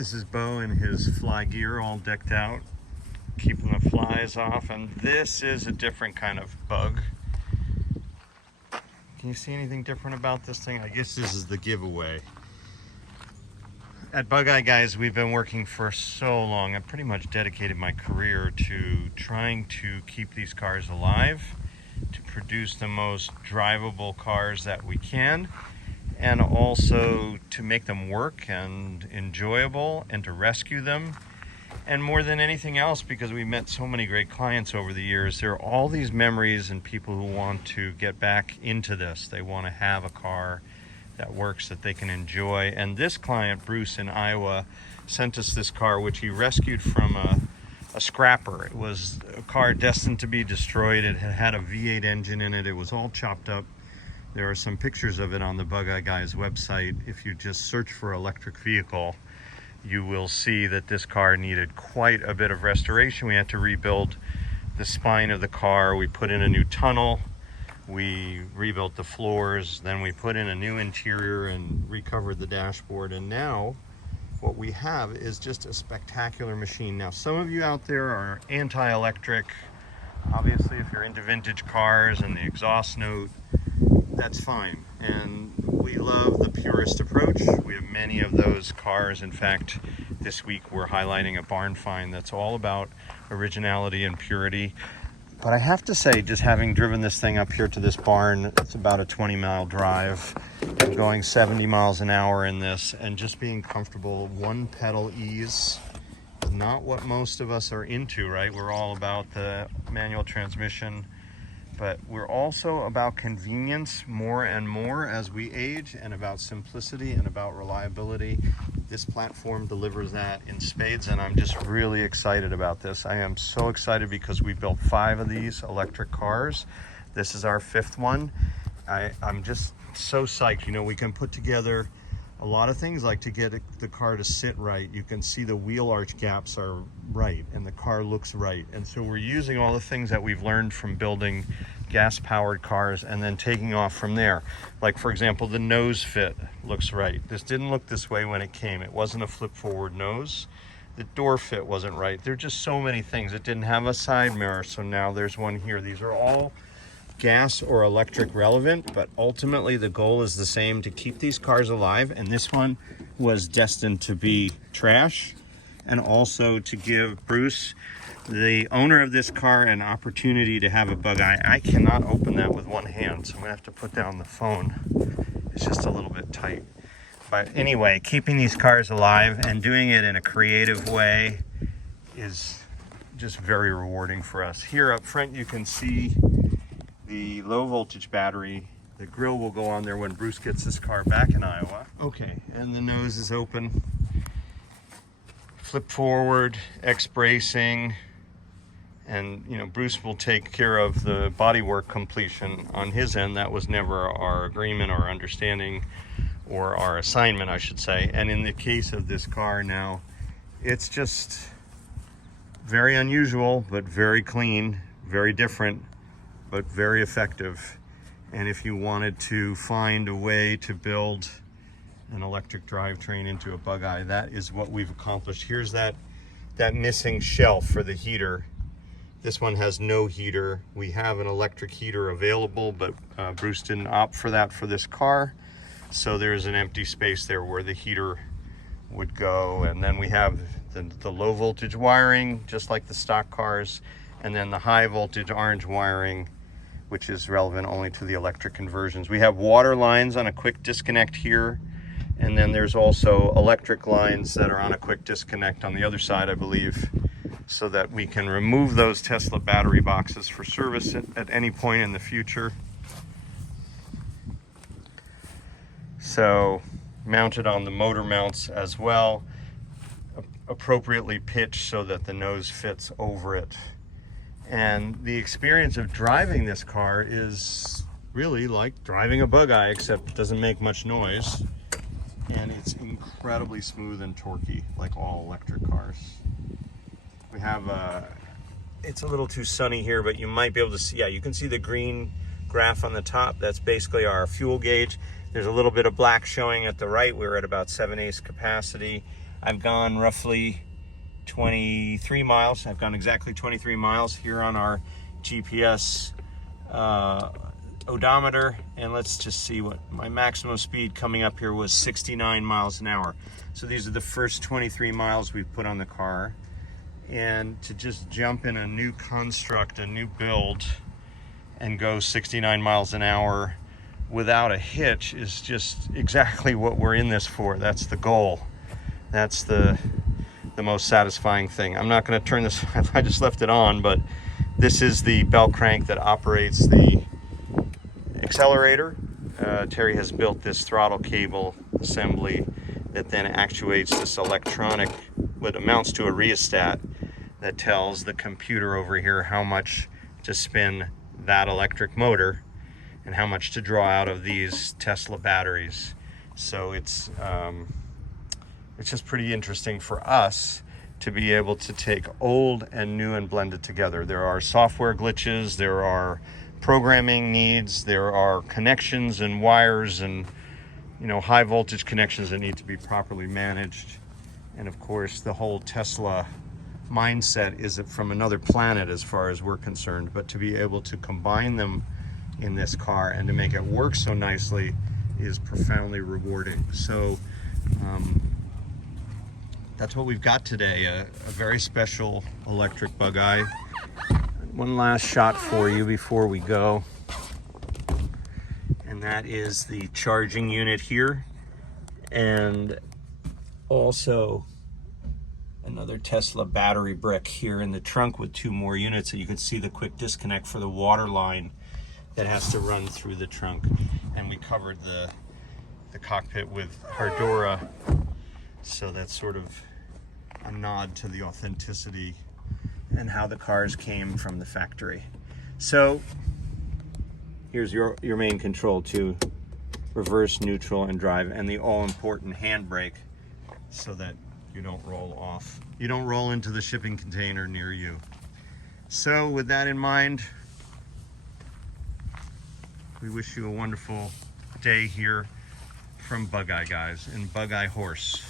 This is Bo in his fly gear, all decked out, keeping the flies off, and this is a different kind of bug. Can you see anything different about this thing? I guess this is the giveaway. At Bugeye, guys, we've been working for so long. I've pretty much dedicated my career to trying to keep these cars alive, to produce the most drivable cars that we can, and also to make them work and enjoyable, and to rescue them. And more than anything else, because we met so many great clients over the years, there are all these memories and people who want to get back into this. They want to have a car that works, that they can enjoy. And this client, Bruce in Iowa, sent us this car, which he rescued from a scrapper. It was a car destined to be destroyed. It had a V8 engine in it. It was all chopped up. There are some pictures of it on the Bugeye Guys website. If you just search for electric vehicle, you will see that this car needed quite a bit of restoration. We had to rebuild the spine of the car. We put in a new tunnel. We rebuilt the floors. Then we put in a new interior and recovered the dashboard. And now what we have is just a spectacular machine. Now, some of you out there are anti-electric. Obviously, if you're into vintage cars and the exhaust note, that's fine. And we love the purist approach. We have many of those cars. In fact, this week we're highlighting a barn find that's all about originality and purity. But I have to say, just having driven this thing up here to this barn, it's about a 20-mile drive. I'm going 70 miles an hour in this, and just being comfortable, one pedal ease, not what most of us are into, right? We're all about the manual transmission, but we're also about convenience more and more as we age, and about simplicity and about reliability. This platform delivers that in spades, and I'm just really excited about this. I am so excited because we built 5 of these electric cars. This is our 5th one. I'm just so psyched. You know, we can put together a lot of things, like to get the car to sit right. You can see the wheel arch gaps are right and the car looks right. And so we're using all the things that we've learned from building gas-powered cars and then taking off from there. Like, for example, the nose fit looks right. This didn't look this way when it came. It wasn't a flip-forward nose. The door fit wasn't right. There are just so many things. It didn't have a side mirror, so now there's one here. These are all gas or electric relevant, but ultimately the goal is the same: to keep these cars alive. And this one was destined to be trash, and also to give Bruce, the owner of this car, an opportunity to have a Bugeye. I cannot open that with one hand, so I'm gonna have to put down the phone. It's just a little bit tight. But anyway, keeping these cars alive and doing it in a creative way is just very rewarding for us. Here up front you can see the low voltage battery. The grill will go on there when Bruce gets his car back in Iowa. Okay, and the nose is open. Flip forward, X bracing, and you know, Bruce will take care of the bodywork completion on his end. That was never our agreement or understanding, or our assignment, I should say. And in the case of this car now, it's just very unusual, but very clean, very different, but very effective. And if you wanted to find a way to build an electric drivetrain into a Bugeye, that is what we've accomplished. Here's that missing shelf for the heater. This one has no heater. We have an electric heater available, but Bruce didn't opt for that for this car. So there's an empty space there where the heater would go. And then we have the low voltage wiring, just like the stock cars, and then the high voltage orange wiring, which is relevant only to the electric conversions. We have water lines on a quick disconnect here, and then there's also electric lines that are on a quick disconnect on the other side, I believe, so that we can remove those Tesla battery boxes for service at any point in the future. So mounted on the motor mounts as well, appropriately pitched so that the nose fits over it. And the experience of driving this car is really like driving a Bugeye, except it doesn't make much noise. And it's incredibly smooth and torquey, like all electric cars. We have it's a little too sunny here, but you might be able to see, yeah, you can see the green graph on the top. That's basically our fuel gauge. There's a little bit of black showing at the right. We're at about 7/8 capacity. I've gone roughly 23 miles. I've gone exactly 23 miles here on our GPS odometer, and let's just see what my maximum speed coming up here was. 69 miles an hour. So these are the first 23 miles we've put on the car. And to just jump in a new construct, a new build, and go 69 miles an hour without a hitch is just exactly what we're in this for. That's the goal. That's the most satisfying thing. I'm not going to turn this, I just left it on, but this is the belt crank that operates the accelerator. Terry has built this throttle cable assembly that then actuates this electronic, what amounts to a rheostat, that tells the computer over here how much to spin that electric motor and how much to draw out of these Tesla batteries. So it's just pretty interesting for us to be able to take old and new and blend it together. There are software glitches, there are programming needs, there are connections and wires and high voltage connections that need to be properly managed. And of course the whole Tesla mindset is from another planet as far as we're concerned, but to be able to combine them in this car and to make it work so nicely is profoundly rewarding. So that's what we've got today, a very special electric Bugeye. One last shot for you before we go, and that is the charging unit here, and also another Tesla battery brick here in the trunk with 2 more units. So you can see the quick disconnect for the water line that has to run through the trunk. And we covered the cockpit with Hardora, so that's sort of a nod to the authenticity and how the cars came from the factory. So here's your main control to reverse, neutral, and drive, and the all-important handbrake so that you don't roll off. You don't roll into the shipping container near you. So with that in mind, we wish you a wonderful day here from Bugeye Guys and Bugeye Horse.